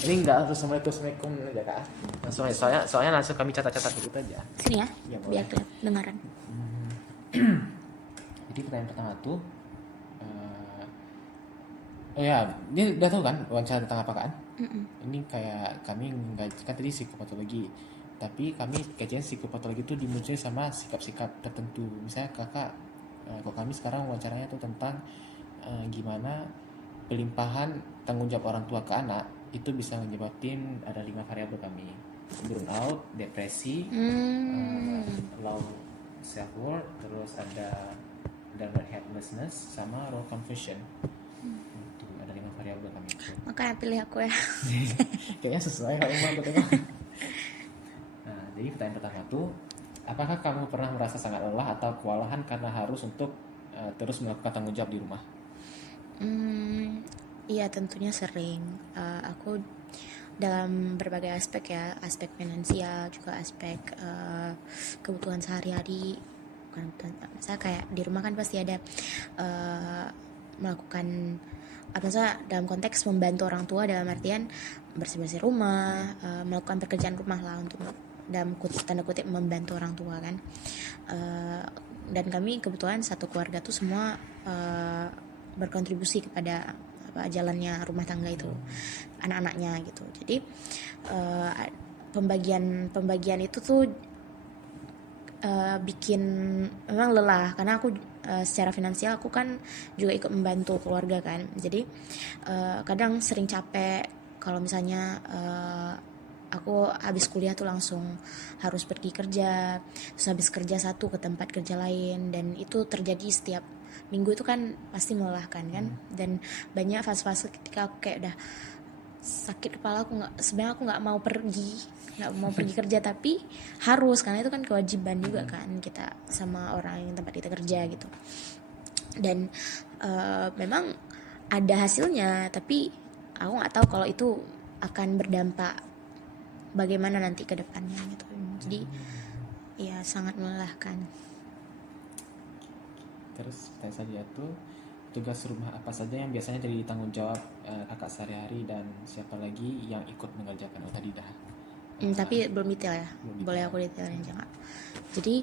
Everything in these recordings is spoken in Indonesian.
Ini enggak harus assalamualaikum aja kak. Langsung aja, soalnya langsung kami catat-catat gitu aja. Sini ya, Ya biar boleh. dengaran. Jadi pertanyaan pertama tuh, oh ya, dia udah tahu kan wawancara tentang apa kan? Mm-mm. Ini kayak kami nggak kan tadi psikopatologi, tapi kami kajian psikopatologi itu dimunculin sama sikap-sikap tertentu. Misalnya kakak, kok kami sekarang wawancaranya tuh tentang gimana pelimpahan tanggung jawab orang tua ke anak itu bisa menyebabkan ada 5 variabel kami: burnout, depresi, Hmm. low self worth, terus ada downward helplessness sama role confusion. Itu ada 5 variabel kami itu. Makanya pilih aku ya. Kayaknya sesuai kalau mau aku tengok. Nah, jadi pertanyaan pertama tuh, apakah kamu pernah merasa sangat lelah atau kewalahan karena harus untuk terus melakukan tanggung jawab di rumah? Hmm, iya tentunya sering. Aku dalam berbagai aspek ya, aspek finansial juga aspek kebutuhan sehari-hari. Bukan kebutuhan, misalnya kayak di rumah kan pasti ada eh, melakukan apa misalnya dalam konteks membantu orang tua dalam artian bersih-bersih rumah, melakukan pekerjaan rumah lah untuk dalam tanda kutip membantu orang tua kan. Eh, dan kami kebetulan satu keluarga tuh semua berkontribusi kepada apa jalannya rumah tangga itu anak-anaknya gitu. Jadi eh, pembagian itu tuh bikin memang lelah karena aku secara finansial aku kan juga ikut membantu keluarga kan. Jadi kadang sering capek kalau misalnya aku habis kuliah tuh langsung harus pergi kerja, terus habis kerja satu ke tempat kerja lain, dan itu terjadi setiap minggu. Itu kan pasti melelahkan kan. Dan banyak fase-fase ketika aku kayak udah sakit kepala, aku nggak, sebenarnya aku nggak mau pergi kerja, tapi harus karena itu kan kewajiban juga kan kita sama orang yang tempat kita kerja gitu. Dan memang ada hasilnya, tapi aku nggak tahu kalau itu akan berdampak bagaimana nanti ke depannya gitu. Jadi ya sangat melelahkan. Terus pertanyaan selanjutnya tuh, tugas rumah apa saja yang biasanya jadi tanggung jawab kakak sehari-hari dan siapa lagi yang ikut mengerjakan? Oh tadi dah. Tapi belum detail ya. Belum Boleh detail. aku detailin jangan. Jadi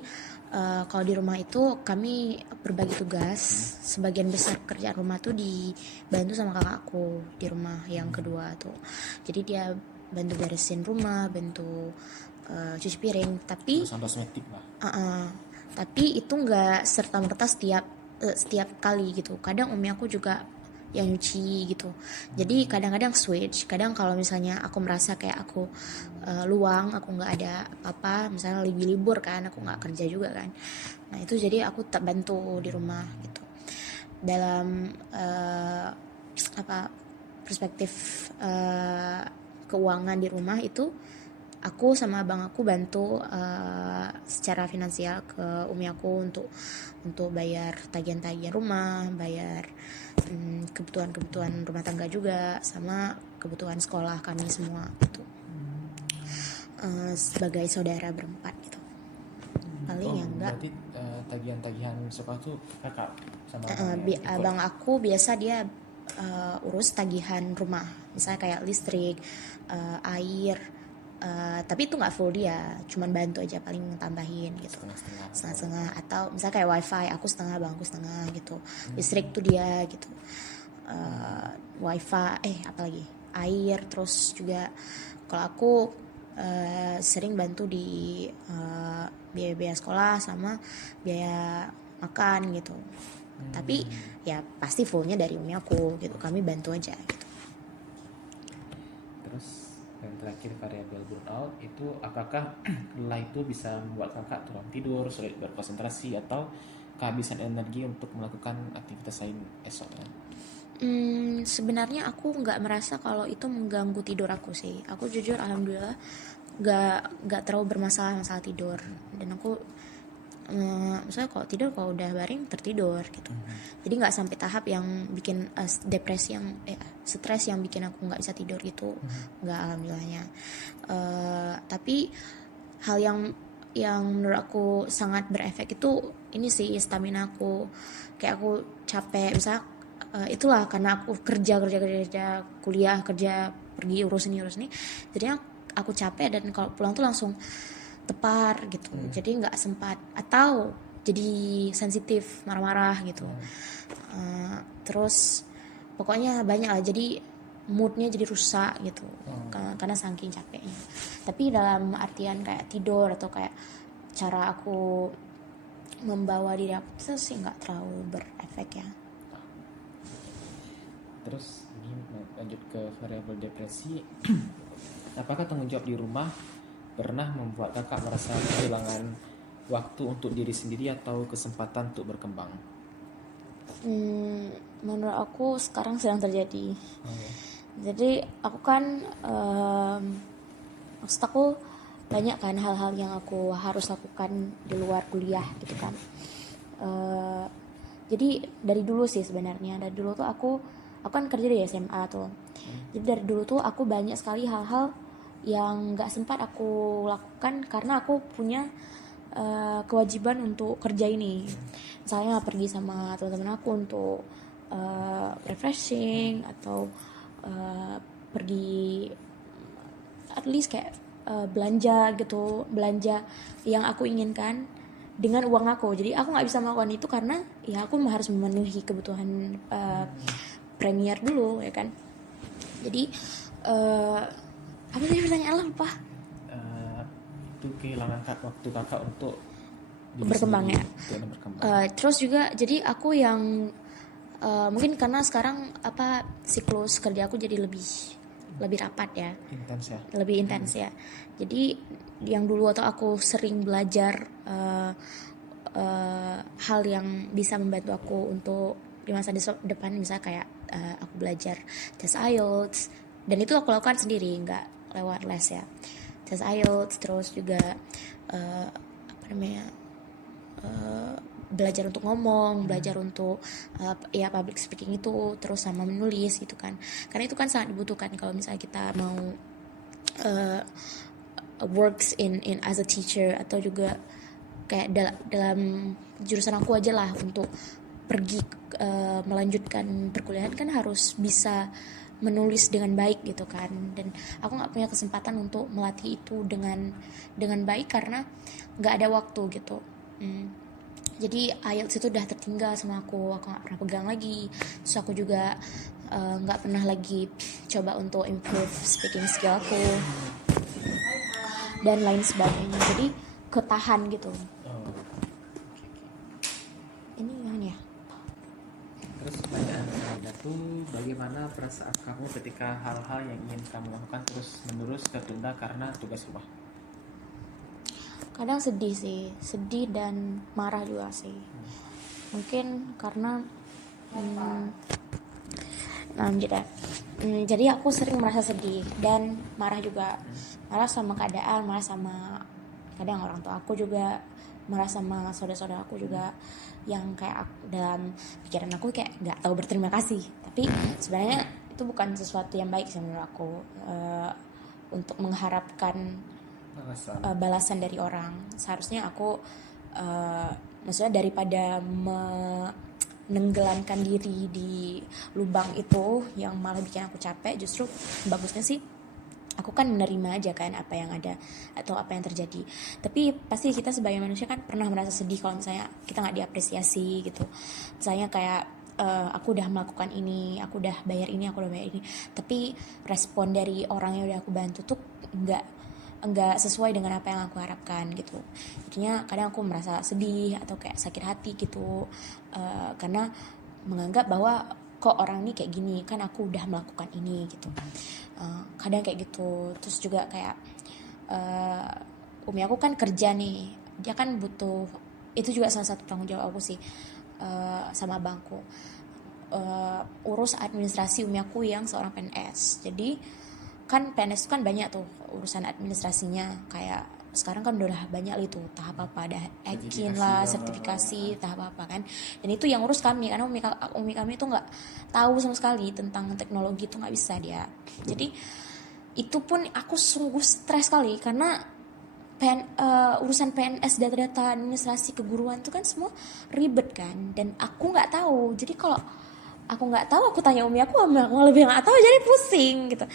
kalau di rumah itu kami berbagi tugas. Sebagian besar pekerjaan rumah tuh dibantu sama kakakku di rumah yang kedua tuh. Jadi dia bantu beresin rumah, bantu cuci piring. Tapi Urusan kosmetik lah. tapi itu nggak serta merta setiap kali gitu. Kadang umi aku juga yang nyuci gitu. Jadi kadang-kadang switch. Kadang kalau misalnya aku merasa kayak aku luang, aku nggak ada apa, misalnya libur kan, aku nggak kerja juga kan. Nah itu jadi aku tak bantu di rumah gitu. Dalam apa perspektif keuangan di rumah itu, aku sama abang aku bantu secara finansial ke umi aku untuk bayar tagihan-tagihan rumah, bayar kebutuhan-kebutuhan rumah tangga juga, sama kebutuhan sekolah kami semua gitu. Sebagai saudara berempat gitu. Paling Oh ya enggak. berarti tagihan-tagihan sekolah tuh kakak sama abang yang ikut. Abang aku biasa dia urus tagihan rumah, misalnya kayak listrik, air, tapi itu nggak full, dia cuman bantu aja, paling tambahin gitu Setengah-setengah. setengah-setengah, atau misalnya kayak wifi aku setengah, bangku setengah gitu. Listrik tuh dia gitu. Wifi apalagi air, terus juga kalau aku sering bantu di biaya-biaya sekolah sama biaya makan gitu. Tapi ya pasti fullnya dari umi aku gitu, kami bantu aja gitu. Terus yang terakhir variabel burnout itu, apakah lelah itu bisa membuat kakak turun tidur, sulit berkonsentrasi, atau kehabisan energi untuk melakukan aktivitas lain esoknya? Sebenarnya aku nggak merasa kalau itu mengganggu tidur aku sih. Aku jujur alhamdulillah nggak terlalu bermasalah masalah tidur. Dan aku misalnya kalau tidur, kalau udah baring tertidur gitu. Jadi nggak sampai tahap yang bikin depresi, yang stres yang bikin aku nggak bisa tidur gitu. Nggak, alhamdulillahnya. Tapi hal yang menurut aku sangat berefek itu ini sih, stamina aku. Kayak aku capek misalnya, itulah karena aku kerja kuliah kerja pergi urus ini jadinya aku capek dan kalau pulang tuh langsung tepar gitu, jadi nggak sempat atau jadi sensitif marah-marah gitu. Terus pokoknya banyak lah, jadi moodnya jadi rusak gitu karena saking capeknya. Tapi dalam artian kayak tidur atau kayak cara aku membawa diri aku itu sih nggak terlalu berefek ya. Terus ini lanjut ke variabel depresi. Apakah tanggung jawab di rumah pernah membuat kakak merasa kehilangan waktu untuk diri sendiri atau kesempatan untuk berkembang? Menurut aku sekarang sedang terjadi. Jadi aku kan maksud aku banyak kan hal-hal yang aku harus lakukan di luar kuliah gitu kan. Jadi dari dulu sih sebenarnya, dari dulu tuh aku kan kerja di SMA tuh. Jadi dari dulu tuh aku banyak sekali hal-hal yang nggak sempat aku lakukan karena aku punya kewajiban untuk kerja ini. Misalnya pergi sama teman-teman aku untuk refreshing atau pergi at least kayak belanja gitu, belanja yang aku inginkan dengan uang aku. Jadi aku nggak bisa melakukan itu karena ya aku harus memenuhi kebutuhan premier dulu ya kan. Jadi apa tadi pertanyaan lo, lupa? Itu kehilangan waktu kakak untuk Berkembang ya. Terus juga jadi aku yang mungkin karena sekarang siklus kerja aku jadi lebih rapat ya, lebih intens ya. Jadi yang dulu atau aku sering belajar hal yang bisa membantu aku untuk di masa depan, misalnya kayak aku belajar tes IELTS, dan itu aku lakukan sendiri, nggak lewat les ya. Tes IELTS, terus juga belajar untuk ngomong, belajar untuk ya public speaking itu, terus sama menulis gitu kan. Karena itu kan sangat dibutuhkan kalau misalnya kita mau works in as a teacher, atau juga kayak dalam jurusan aku aja lah, untuk pergi melanjutkan perkuliahan kan harus bisa menulis dengan baik gitu kan. Dan aku nggak punya kesempatan untuk melatih itu dengan baik karena nggak ada waktu gitu. Jadi IELTS itu udah tertinggal sama aku nggak pernah pegang lagi. Terus aku juga nggak pernah lagi coba untuk improve speaking skill aku dan lain sebagainya. Jadi ketahan gitu. Ini yang ya. Terus pertanyaan selanjutnya tuh, bagaimana perasaan kamu ketika hal-hal yang ingin kamu lakukan terus menerus tertunda karena tugas rumah? Kadang sedih sih, sedih dan marah juga sih. Mungkin karena jadi aku sering merasa sedih dan marah juga. Marah sama keadaan, marah sama kadang orang tua aku juga, marah sama saudara-saudara aku juga, yang kayak dalam pikiran aku kayak nggak tahu berterima kasih. Tapi sebenarnya itu bukan sesuatu yang baik sih menurut aku, untuk mengharapkan balasan dari orang. Seharusnya aku maksudnya daripada menenggelamkan diri di lubang itu yang malah bikin aku capek, justru bagusnya sih aku kan menerima aja kan apa yang ada atau apa yang terjadi. Tapi pasti kita sebagai manusia kan pernah merasa sedih kalau misalnya kita nggak diapresiasi gitu. Misalnya kayak aku udah melakukan ini, aku udah bayar ini, aku udah bayar ini, tapi respon dari orang yang udah aku bantu tuh enggak sesuai dengan apa yang aku harapkan gitu. Jadinya kadang aku merasa sedih atau kayak sakit hati gitu, karena menganggap bahwa kok orang ini kayak gini, kan aku udah melakukan ini gitu. Kadang kayak gitu. Terus juga kayak umi aku kan kerja nih, dia kan butuh, itu juga salah satu tanggung jawab aku sih, sama abangku, urus administrasi umi aku yang seorang PNS. Jadi kan PNS itu kan banyak tuh urusan administrasinya, kayak sekarang kan udah banyak itu tahap apa, ada ekin lah, sertifikasi, tahap apa kan. Dan itu yang urus kami, karena umi kami itu nggak tahu sama sekali tentang teknologi, itu nggak bisa dia. Jadi itu pun aku sungguh stres sekali karena urusan PNS, data-data administrasi keguruan itu kan semua ribet kan, dan aku nggak tahu. Jadi kalau aku nggak tahu, aku tanya umi aku lebih nggak tahu, jadi pusing gitu.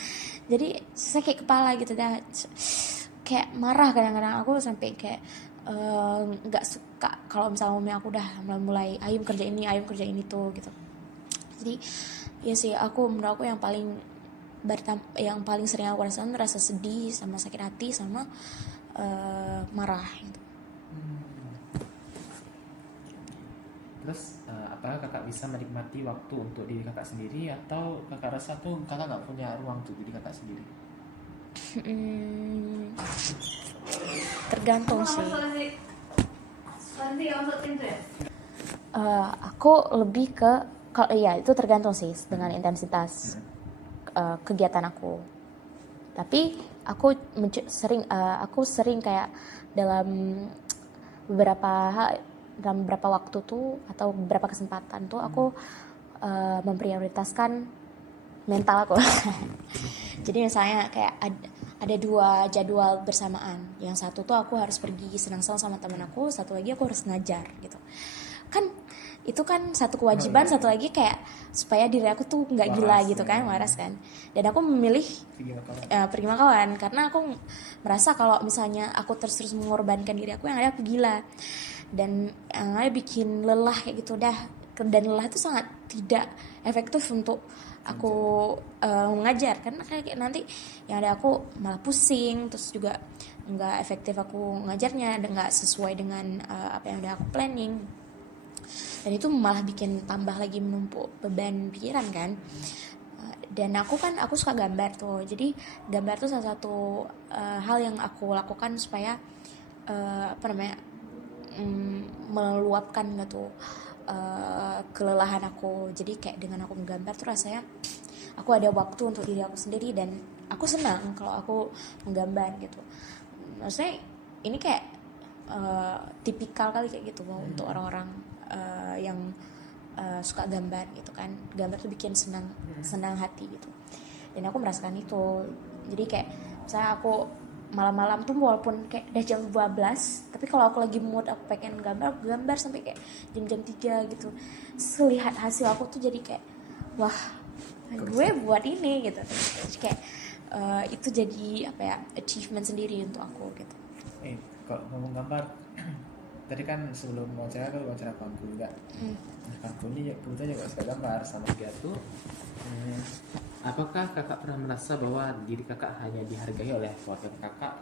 jadi sakit kepala gitu dah, kayak marah kadang-kadang aku sampai kayak nggak suka kalau misalnya mami aku udah mulai ayam kerja ini tuh gitu. Jadi ya sih, menurut aku yang paling sering aku rasain rasa sedih sama sakit hati sama marah gitu. Terus apakah kakak bisa menikmati waktu untuk diri kakak sendiri, atau kakak rasa tuh kakak nggak punya ruang untuk diri kakak sendiri? Tergantung sih. Aku lebih ke, kalau iya itu tergantung sih dengan intensitas kegiatan aku. Tapi aku sering kayak dalam beberapa waktu tuh atau beberapa kesempatan tuh aku memprioritaskan mental aku. Jadi misalnya kayak ada 2 jadwal bersamaan. Yang satu tuh aku harus pergi senang-senang sama teman aku, satu lagi aku harus ngajar gitu. Kan itu kan satu kewajiban, satu lagi kayak supaya diri aku tuh nggak gila gitu kan, waras kan. Dan aku memilih pergi sama kawan karena aku merasa kalau misalnya aku terus mengorbankan diri aku, yang ada aku gila dan yang ada bikin lelah kayak gitu dah. Dan lelah itu sangat tidak efektif untuk aku mengajar, karena kayak nanti yang ada aku malah pusing, terus juga nggak efektif aku ngajarnya dan nggak sesuai dengan apa yang udah aku planning. Dan itu malah bikin tambah lagi menumpuk beban pikiran kan. Dan aku suka gambar tuh, jadi gambar tuh salah satu hal yang aku lakukan supaya meluapkan gitu kelelahan aku. Jadi kayak dengan aku menggambar tuh rasanya aku ada waktu untuk diri aku sendiri, dan aku senang kalau aku menggambar gitu. Maksudnya ini kayak tipikal kali kayak gitu untuk orang-orang yang suka gambar gitu kan. Gambar tuh bikin senang hati gitu, dan aku merasakan itu. Jadi kayak saya aku malam-malam tuh walaupun kayak udah jam 12, tapi kalau aku lagi mood aku pengen gambar sampai kayak jam-jam 3 gitu. Lihat hasil aku tuh jadi kayak wah, gue buat ini gitu. Jadi kayak itu jadi apa ya, achievement sendiri untuk aku gitu. Kalau ngomong gambar tadi kan sebelum wawancara Pangku juga. Pangku ini kebetulan juga suka gambar sama dia tuh. Apakah kakak pernah merasa bahwa diri kakak hanya dihargai oleh keluarga kakak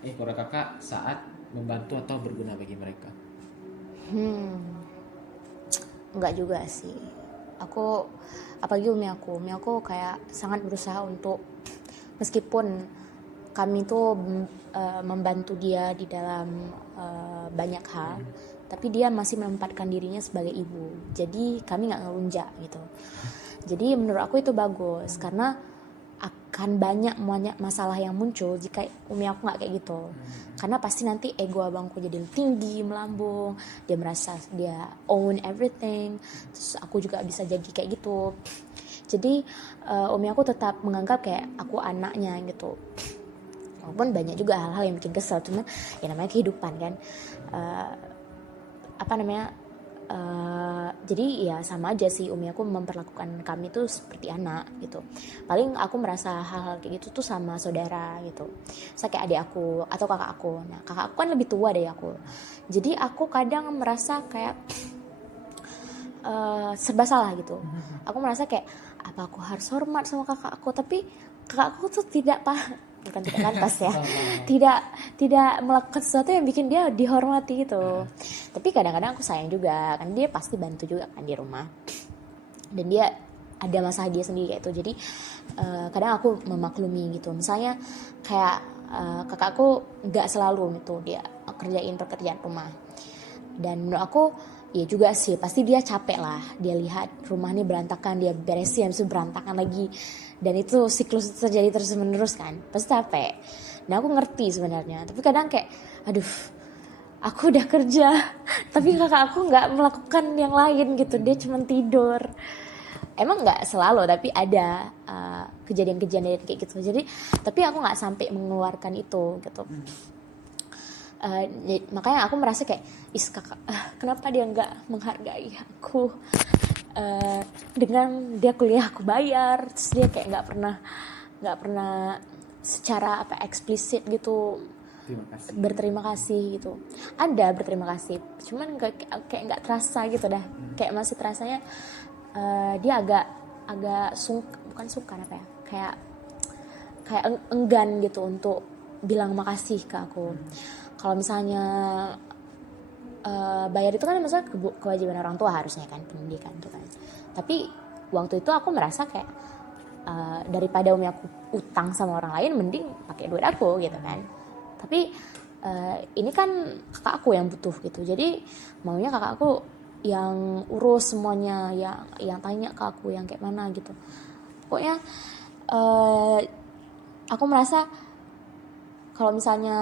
keluarga kakak saat membantu atau berguna bagi mereka? Enggak juga sih. Apalagi umi aku kayak sangat berusaha untuk, meskipun kami tuh membantu dia di dalam banyak hal, tapi dia masih menempatkan dirinya sebagai ibu. Jadi kami nggak ngelunjak gitu. Jadi menurut aku itu bagus, karena akan banyak masalah yang muncul jika umi aku nggak kayak gitu. Karena pasti nanti ego abangku jadi tinggi, melambung, dia merasa dia own everything, terus aku juga bisa jadi kayak gitu. Jadi umi aku tetap menganggap kayak aku anaknya gitu. Walaupun banyak juga hal-hal yang bikin kesel, cuman ya namanya kehidupan kan. Jadi ya sama aja sih, umi aku memperlakukan kami tuh seperti anak gitu. Paling aku merasa hal-hal kayak gitu tuh sama saudara gitu. Saya kayak adik aku atau kakak aku. Nah kakak aku kan lebih tua dari aku. Jadi aku kadang merasa kayak serba salah gitu. Aku merasa kayak apa aku harus hormat sama kakak aku, tapi kakak aku tuh tidak pantas ya, tidak melakukan sesuatu yang bikin dia dihormati gitu. Tapi kadang-kadang aku sayang juga, kan dia pasti bantu juga kan di rumah, dan dia ada masalah dia sendiri kayak itu. Jadi kadang aku memaklumi gitu. Misalnya kayak kakakku nggak selalu gitu dia kerjain pekerjaan rumah, dan menurut aku ya juga sih pasti dia capek lah, dia lihat rumah ini berantakan, dia beresin habis itu berantakan lagi, dan itu siklus terjadi terus menerus kan, pasti capek. Nah aku ngerti sebenarnya, tapi kadang kayak aduh, aku udah kerja tapi kakak aku nggak melakukan yang lain gitu, dia cuma tidur. Emang nggak selalu, tapi ada kejadian-kejadian kayak gitu. Jadi tapi aku nggak sampai mengeluarkan itu gitu. Makanya aku merasa kayak kakak, kenapa dia nggak menghargai aku. dengan dia kuliah aku bayar, terus dia kayak nggak pernah secara apa eksplisit gitu Terima kasih. berterima kasih gitu. Ada berterima kasih, cuman kayak nggak terasa gitu dah. Kayak masih terasanya dia agak bukan sungkan apa ya, kayak enggan gitu untuk bilang makasih ke aku. Kalau misalnya bayar itu kan maksudnya kewajiban orang tua harusnya kan, pendidikan itu kan. Tapi waktu itu aku merasa kayak daripada umi aku utang sama orang lain, mending pakai duit aku gitu kan. Tapi ini kan kakak aku yang butuh gitu, jadi maunya kakak aku yang urus semuanya, yang tanya ke aku yang kayak mana gitu. Pokoknya aku merasa kalau misalnya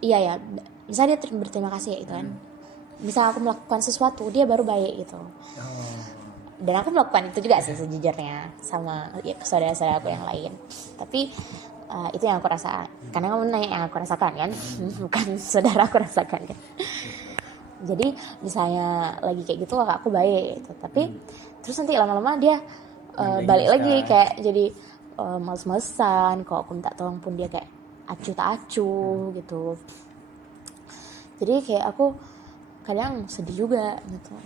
iya ya, misalnya dia berterima kasih gitu kan. Misal aku melakukan sesuatu, dia baru baik gitu. Dan aku melakukan itu juga sih sejujurnya sama ya, saudara-saudara aku yang lain. Tapi itu yang aku rasa. Karena kamu nanya yang aku rasakan kan, bukan saudara aku rasakan kan. Jadi misalnya lagi kayak gitu kakak aku baik gitu. Tapi terus nanti lama-lama dia balik lagi kayak jadi males-malesan. Kalau aku minta tolong pun dia kayak acuh tak acuh gitu. Jadi kayak aku kadang sedih juga gitu.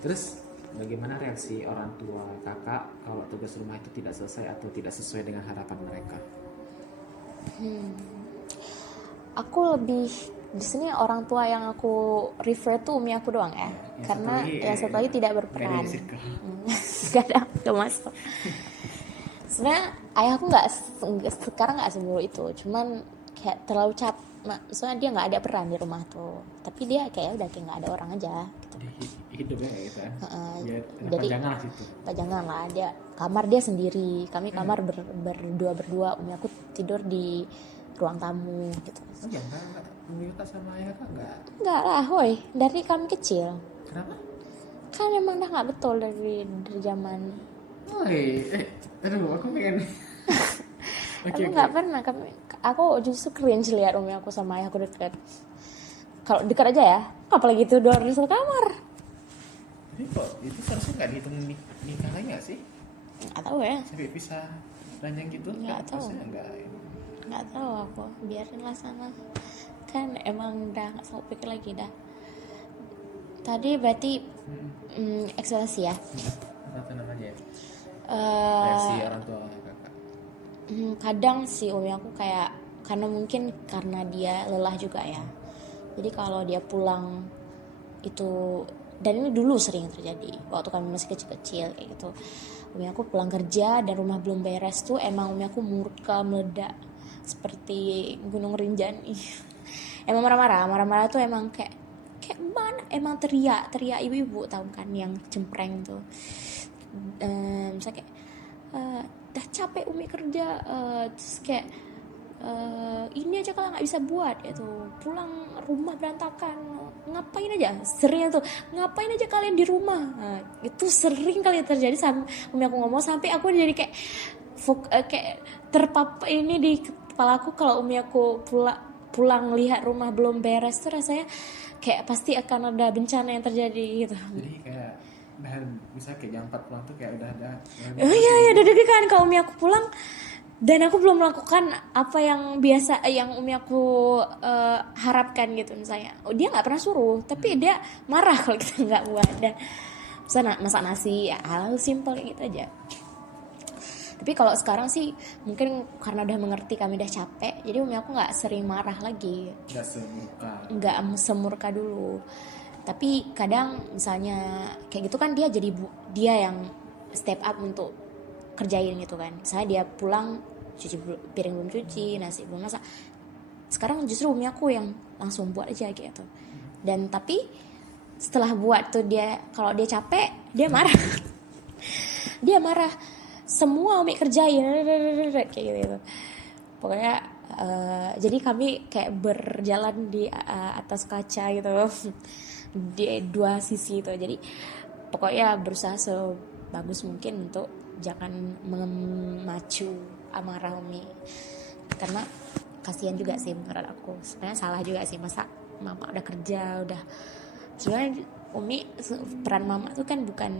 Terus bagaimana reaksi orang tua kakak kalau tugas rumah itu tidak selesai atau tidak sesuai dengan harapan mereka? Aku lebih di sini orang tua yang aku refer tuh umi aku doang ya, karena yang satu lagi tidak berperan. Gak ada masuk. Sebenarnya ayahku nggak sekarang nggak seburuk itu, cuman kayak terlalu soalnya dia nggak ada peran di rumah tuh, tapi dia kayak udah kayak nggak ada orang aja gitu. Hidupnya kayak gitu ya. Jadi Pajangan lah situ. pajangan lah, dia kamar dia sendiri, kami kamar berdua, umi aku tidur di ruang tamu gitu. Ya enggak minta sama ayah kak Enggak lah, hoi, dari kami kecil. Kenapa? Kan emang dah nggak betul dari zaman. Aduh aku pengen. Aku nggak pernah, aku justru cringe lihat umi aku sama ayahku dekat. Kalau dekat aja ya, apalagi itu dua di satu kamar. Tapi kok itu seharusnya nggak dihitung nikah lagi nggak sih? Nggak tahu ya. Sampai bisa ranjang gitu? Nggak tahu. Nggak tahu aku, biarin lah sana. Kan emang udah nggak sanggup pikir lagi dah. Tadi berarti ekspresi ya. Apa namanya? Eh, Reaksi orang tua kakak. kadang sih umi aku kayak karena mungkin karena dia lelah juga ya. Jadi kalau dia pulang itu, dan ini dulu sering terjadi waktu kami masih kecil-kecil kayak gitu. Umi aku pulang kerja dan rumah belum beres tuh emang umi aku murka meledak seperti gunung Rinjani. Emang marah-marah tuh emang kayak mana, emang teriak ibu-ibu tahu kan yang cempreng tuh. Misalnya kayak dah capek umi kerja, terus kayak ini aja kalau nggak bisa buat itu, pulang rumah berantakan, ngapain aja, sering tuh ngapain aja kalian di rumah. Itu sering kali terjadi sama umi aku ngomong, sampai aku jadi kayak kayak terpapar ini di kepala aku. Kalau umi aku pulang lihat rumah belum beres tuh rasanya kayak pasti akan ada bencana yang terjadi gitu. Jadi kayak bisa kayak jam 4 pulang tuh kayak udah ada. Oh iya udah deg-degan kalau umi aku pulang dan aku belum melakukan apa yang biasa yang umi aku harapkan gitu. Misalnya dia nggak pernah suruh, tapi dia marah kalau kita nggak buat, dan misalnya masak nasi ya, hal simpel gitu aja. Tapi kalau sekarang sih mungkin karena udah mengerti kami udah capek, jadi umi aku nggak sering marah lagi, nggak semurka dulu. Tapi kadang misalnya kayak gitu kan dia jadi dia yang step up untuk kerjain gitu kan. Misalnya dia pulang piring belum cuci, nasi belum masak, sekarang justru umi aku yang langsung buat aja gitu. Dan tapi setelah buat tuh dia, kalau dia capek dia marah. Dia marah, semua umi kerjain kayak gitu. Pokoknya jadi kami kayak berjalan di atas kaca gitu di dua sisi itu. Jadi pokoknya berusaha sebagus mungkin untuk jangan memacu amarah umi, karena kasihan juga sih menurut aku. Sebenarnya salah juga sih, masa mama udah kerja, udah sebenarnya Umi peran mama tuh kan bukan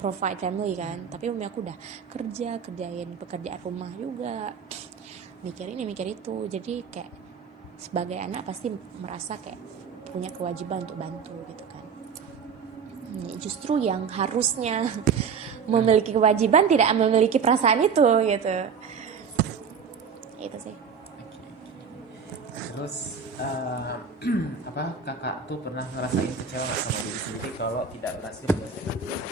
provide family kan, tapi Umi aku udah kerjain pekerjaan rumah juga, mikir ini mikir itu, jadi kayak sebagai anak pasti merasa kayak punya kewajiban untuk bantu gitu kan. Justru yang harusnya memiliki kewajiban tidak memiliki perasaan itu gitu. Itu sih. Terus apa kakak tuh pernah ngerasain kecewa nggak sama diri sendiri kalau tidak berhasil menyelesaikan tugas?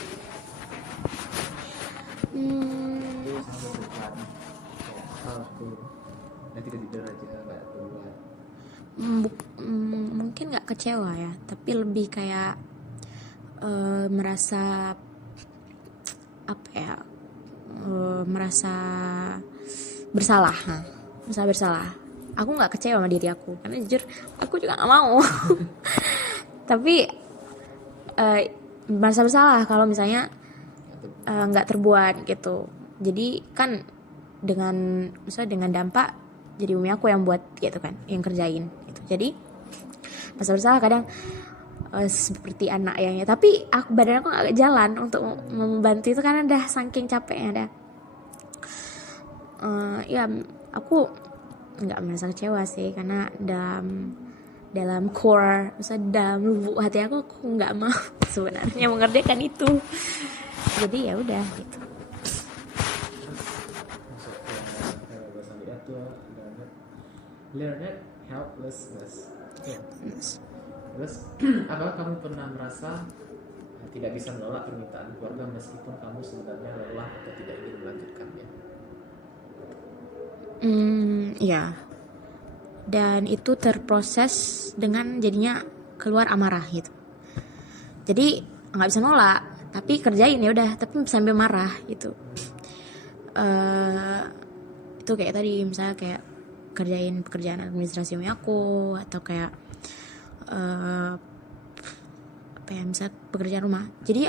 Itu sama berbuat kayak aku dan tidak tidur aja nggak keluar. Mungkin nggak kecewa ya, tapi lebih kayak merasa apa ya, merasa bersalah. Merasa bersalah. Aku nggak kecewa sama diri aku, karena jujur aku juga nggak mau. Tapi merasa bersalah kalau misalnya nggak terbuat gitu. Jadi kan misalnya dengan dampak jadi Umi aku yang buat gitu kan, yang kerjain gitu. Jadi merasa bersalah kadang seperti anak yang tapi badan aku nggak jalan untuk membantu itu karena udah saking capeknya dah. Ya aku nggak merasa kecewa sih, karena dalam core, misalnya dalam lubuk hati aku nggak mau sebenarnya mengerjakan itu. Jadi ya udah gitu. Learned helplessness. Terus apakah kamu pernah merasa tidak bisa menolak permintaan keluarga meskipun kamu sebenarnya lelah atau tidak ingin melanjutkannya? Ya. Dan itu terproses dengan jadinya keluar amarah gitu. Jadi nggak bisa nolak, tapi kerjain ya udah, tapi sambil marah gitu. Itu kayak tadi misalnya kayak kerjain pekerjaan administrasi aku, atau kayak apa ya, misalnya pekerjaan rumah. Jadi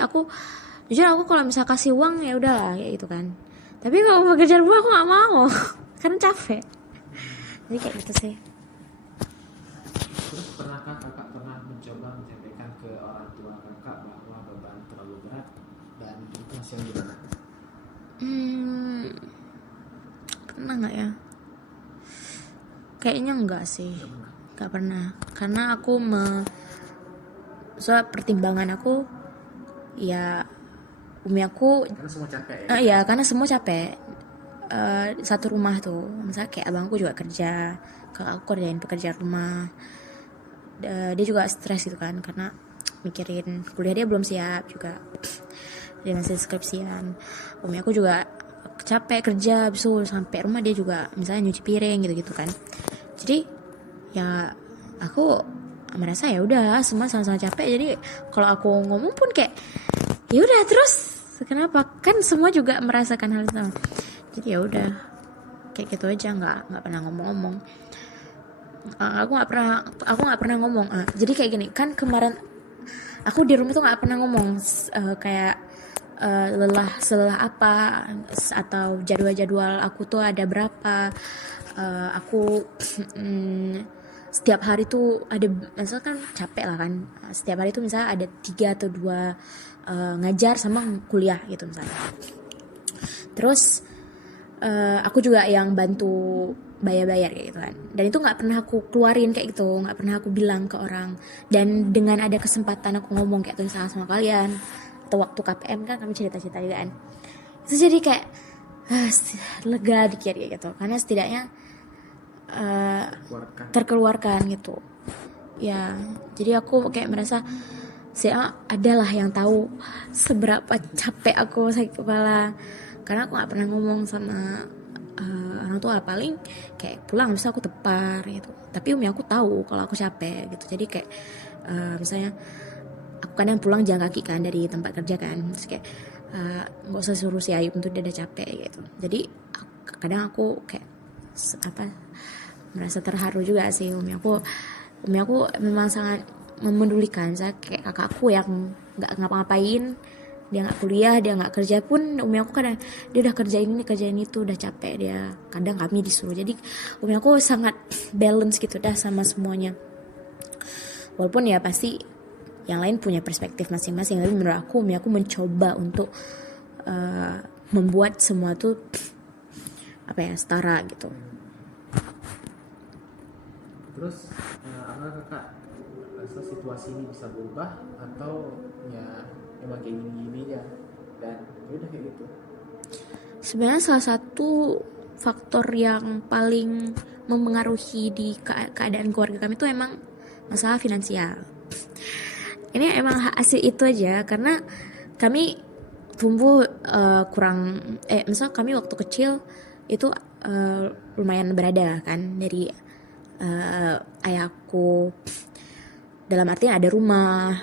jujur aku kalau misal kasih uang ya udahlah kayak gitu kan. Tapi kalau pekerjaan rumah aku nggak mau karena capek. Jadi kayak gitu sih. Terus pernahkah kakak pernah mencoba menyampaikan ke orang tua kakak bahwa beban terlalu berat dan itu hasilnya gimana? Pernah nggak ya? Kayaknya enggak sih, nggak pernah. Karena aku soal pertimbangan aku ya Umi aku Karena semua capek ya? ya karena semua capek. Satu rumah tuh, misalnya kayak abangku juga kerja, kakak aku kerjain pekerjaan rumah, dia juga stres gitu kan karena mikirin kuliah, dia belum siap juga, dia masih skripsian. Umi aku juga capek kerja, habis itu sampai rumah dia juga misalnya nyuci piring gitu kan. Jadi ya aku merasa ya udah semua sama-sama capek, jadi kalau aku ngomong pun kayak ya udah terus kenapa, kan semua juga merasakan hal sama. Jadi ya udah kayak gitu aja, nggak pernah ngomong-ngomong. Aku nggak pernah ngomong. Jadi kayak gini kan, kemarin aku di rumah tuh nggak pernah ngomong kayak lelah apa atau jadwal aku tuh ada berapa. Aku setiap hari tuh ada, misalnya kan capek lah kan, setiap hari tuh misalnya ada 3 atau 2 ngajar sama kuliah gitu misalnya. Terus aku juga yang bantu bayar-bayar kayak gitu kan, dan itu nggak pernah aku keluarin kayak gitu, nggak pernah aku bilang ke orang. Dan dengan ada kesempatan aku ngomong kayak tuh sama kalian, atau waktu KPM kan kami cerita-cerita juga kan, itu jadi kayak lega dikit kayak gitu, karena setidaknya terkeluarkan gitu ya. Jadi aku kayak merasa adalah yang tahu seberapa capek aku sakit kepala, karena aku nggak pernah ngomong sama orang tua. Paling kayak pulang bisa aku tepar gitu, tapi umi aku tahu kalau aku capek gitu. Jadi kayak misalnya aku kadang pulang jalan kaki kan dari tempat kerja kan, terus kayak nggak usah suruh si Ayub untuk dia udah capek gitu. Jadi kadang aku kayak merasa terharu juga sih. Umi aku memang sangat memedulikan. Saya kayak kakakku yang nggak ngapa-ngapain, dia nggak kuliah, dia nggak kerja pun, umi aku kadang dia udah kerjain ini kerjain itu, udah capek dia, kadang kami disuruh. Jadi umi aku sangat balance gitu dah sama semuanya. Walaupun ya pasti yang lain punya perspektif masing-masing, tapi menurut aku Umi aku mencoba untuk membuat semua tuh setara gitu. Terus apakah kakak rasa situasi ini bisa berubah atau ya emang kayak gini-gini aja dan ya udah kayak gitu? Sebenarnya salah satu faktor yang paling mempengaruhi di keadaan keluarga kami itu emang masalah finansial. Ini emang hasil itu aja, karena kami tumbuh misal kami waktu kecil itu lumayan berada kan dari ayahku, dalam artinya ada rumah,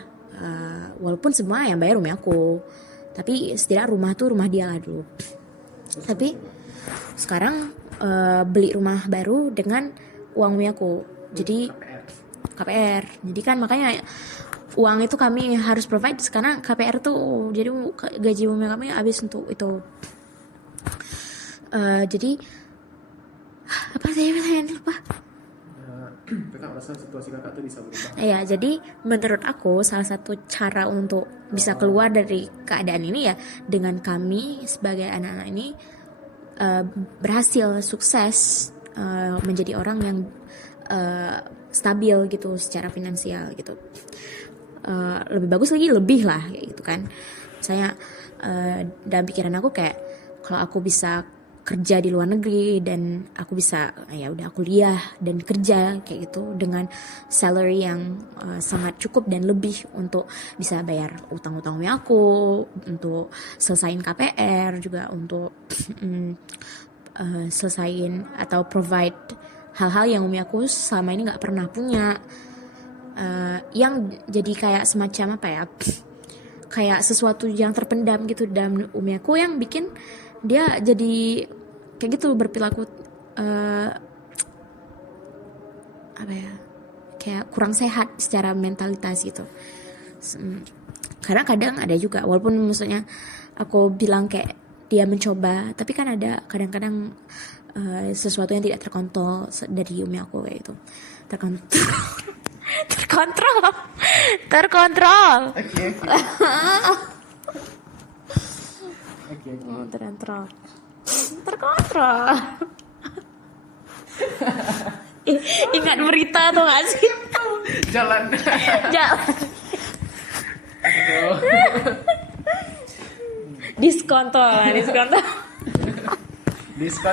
walaupun semua yang bayar umi aku, tapi setidaknya rumah tuh rumah dia lah dulu. Tapi sekarang beli rumah baru dengan uang umi aku, jadi KPR. Jadi kan makanya uang itu kami harus provide karena KPR tuh, jadi gaji umi kami habis untuk itu. Jadi apa sih yang lupa? Kakak merasa situasi kakak tuh bisa berubah? Ya, jadi menurut aku salah satu cara untuk bisa keluar dari keadaan ini ya dengan kami sebagai anak-anak ini berhasil sukses menjadi orang yang stabil gitu secara finansial gitu. Lebih bagus lagi, lebih lah kayak gitu kan. Misalnya dalam pikiran aku kayak kalau aku bisa kerja di luar negeri dan aku bisa ya udah kuliah dan kerja kayak gitu dengan salary yang sangat cukup dan lebih untuk bisa bayar utang-utang aku, untuk selesain KPR juga, untuk selesain atau provide hal-hal yang umi aku selama ini nggak pernah punya, yang jadi kayak semacam kayak sesuatu yang terpendam gitu dalam umi aku yang bikin dia jadi kayak gitu berperilaku kayak kurang sehat secara mentalitas gitu. Karena kadang ada juga, walaupun maksudnya aku bilang kayak dia mencoba, tapi kan ada kadang-kadang sesuatu yang tidak terkontrol dari umi aku kayak itu. Terkontrol. Terkontrol. Ingat berita tuh gak sih? Jalan. Diskon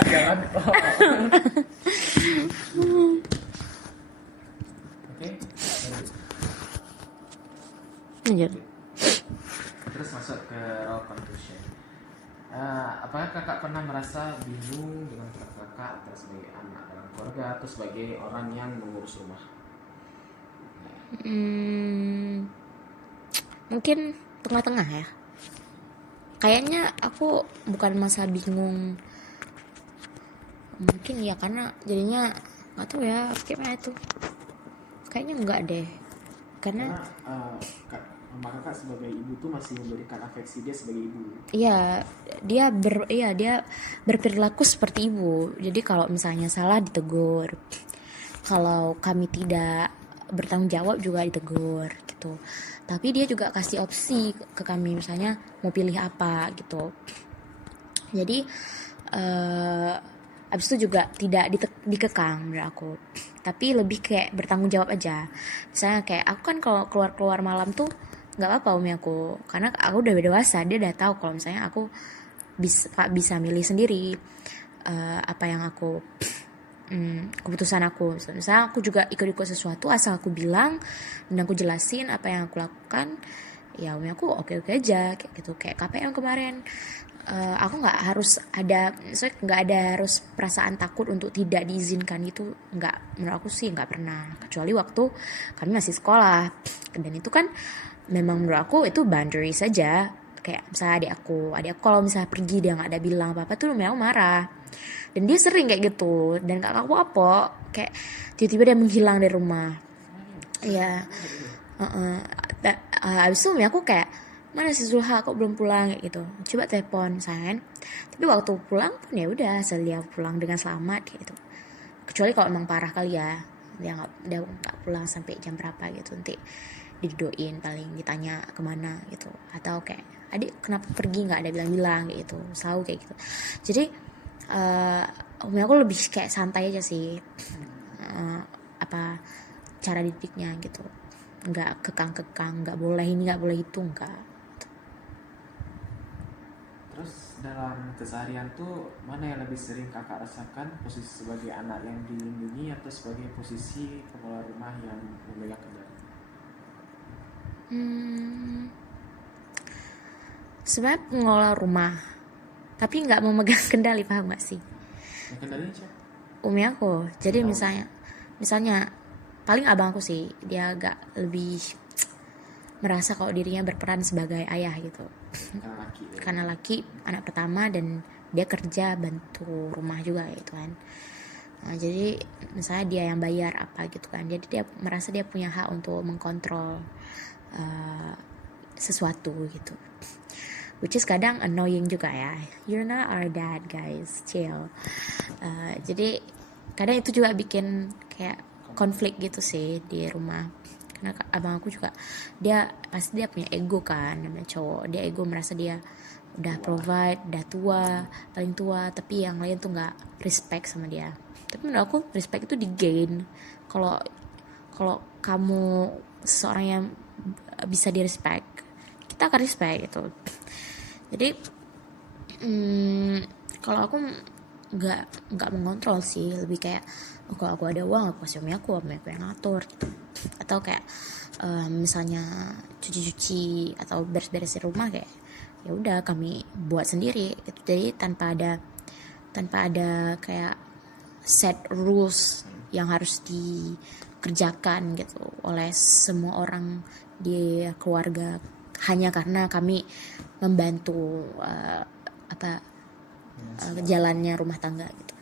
jangan. Oke. Lanjut. Terus masuk ke role conclusion. Apakah kakak pernah merasa bingung dengan kakak atau sebagai anak dalam keluarga atau sebagai orang yang mengurus rumah? Mungkin tengah-tengah ya. Kayaknya aku bukan masa bingung. Mungkin ya karena jadinya nggak tahu ya gimana itu. Kayaknya enggak deh. Karena kakak sebagai ibu tuh masih memberikan afeksi dia sebagai ibu. Iya, dia berperilaku seperti ibu. Jadi kalau misalnya salah ditegur. Kalau kami tidak bertanggung jawab juga ditegur gitu. Tapi dia juga kasih opsi ke kami, misalnya mau pilih apa gitu. Jadi abis itu juga tidak dikekang menurut aku, tapi lebih kayak bertanggung jawab aja. Misalnya kayak aku kan kalau keluar malam tuh nggak apa-apa umi aku, karena aku udah dewasa, dia udah tahu kalau misalnya aku bisa milih sendiri apa yang aku keputusan aku. Misalnya aku juga ikut sesuatu asal aku bilang dan aku jelasin apa yang aku lakukan, ya umi aku oke aja kayak gitu. Kayak KPM kemarin, aku nggak harus harus perasaan takut untuk tidak diizinkan gitu, nggak, menurut aku sih nggak pernah, kecuali waktu kami masih sekolah. Dan itu kan memang menurut aku itu boundary saja. Kayak misalnya adik aku kalau misalnya pergi dia nggak ada bilang apa tuh memang marah, dan dia sering kayak gitu dan gak aku apa kayak tiba-tiba dia menghilang dari rumah. Ya abis itu aku kayak, mana si Zulha kok belum pulang kayak gitu, coba telepon sayang. Tapi waktu pulang pun ya udah, asal dia pulang dengan selamat kayak gitu. Kecuali kalau emang parah kali ya, dia nggak pulang sampai jam berapa gitu, nanti didoain, paling ditanya kemana gitu, atau kayak adik kenapa pergi nggak ada bilang-bilang kayak gitu, selalu kayak gitu. Jadi umi aku lebih kayak santai aja sih, apa cara didiknya gitu, nggak kekang-kekang, nggak boleh ini nggak boleh itu, nggak. Terus dalam keseharian tuh mana yang lebih sering kakak rasakan, posisi sebagai anak yang dilindungi atau sebagai posisi pengelola rumah yang memegang kendali? Sebenarnya pengelola rumah tapi nggak memegang kendali, paham nggak sih? Yang kendalinya siapa? Umi aku. Jadi Tahu. misalnya paling abang aku sih, dia agak lebih merasa kalau dirinya berperan sebagai ayah gitu, Karena laki ya. karena laki, anak pertama, dan dia kerja bantu rumah juga gitu kan. Nah, jadi misalnya dia yang bayar apa gitu kan, jadi dia merasa dia punya hak untuk mengkontrol sesuatu gitu, which is kadang annoying juga ya. You're not our dad guys, chill. Jadi kadang itu juga bikin kayak konflik gitu sih di rumah, karena abang aku juga dia pasti dia punya ego kan, namanya cowok, dia ego, merasa dia udah provide, udah tua, paling tua, tapi yang lain tuh nggak respect sama dia. Tapi menurut aku respect itu di gain kalau kalau kamu seseorang yang bisa di respect, kita akan respect gitu. Jadi kalau aku nggak mengontrol sih, lebih kayak kalau aku ada uang aku kasih umi aku yang ngatur gitu, atau kayak misalnya cuci-cuci atau beres-beresin rumah, kayak ya udah kami buat sendiri gitu. Jadi tanpa ada kayak set rules yang harus dikerjakan gitu oleh semua orang di keluarga, hanya karena kami membantu jalannya rumah tangga gitu.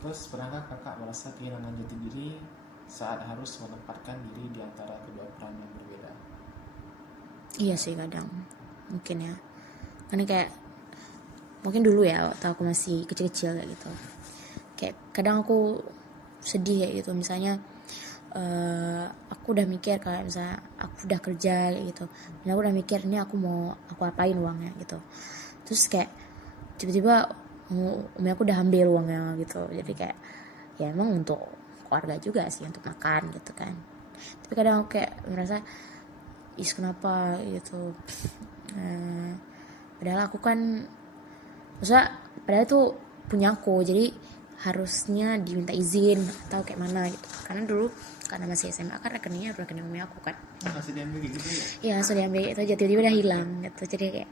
Terus pernahkah kakak merasa kehilangan jati diri saat harus menempatkan diri di antara kedua peran yang berbeda? Iya sih kadang, mungkin ya, karena kayak mungkin dulu ya waktu aku masih kecil-kecil kayak gitu, kayak kadang aku sedih kayak gitu, misalnya aku udah mikir kayak misalnya aku udah kerja kayak gitu, dan aku udah mikir ini aku apain uangnya gitu, terus kayak tiba-tiba umi aku udah ambil uangnya gitu. Jadi kayak ya emang untuk keluarga juga sih, untuk makan gitu kan, tapi kadang aku kayak merasa kenapa gitu. Padahal aku kan, maksudnya padahal itu punya aku, jadi harusnya diminta izin atau kayak mana gitu. Karena dulu karena masih SMA kan rekeningnya rekening umi aku kan. Masih diambil gitu ya? Iya langsung diambil itu aja, tiba-tiba udah hilang gitu. Jadi kayak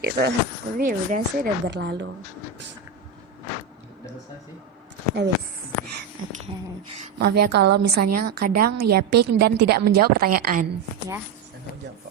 itu, tapi ya udah sih, udah berlalu. Udah selesai sih. Habis. Oke. Maaf ya kalau misalnya kadang yapping dan tidak menjawab pertanyaan ya. Saya mau jawab.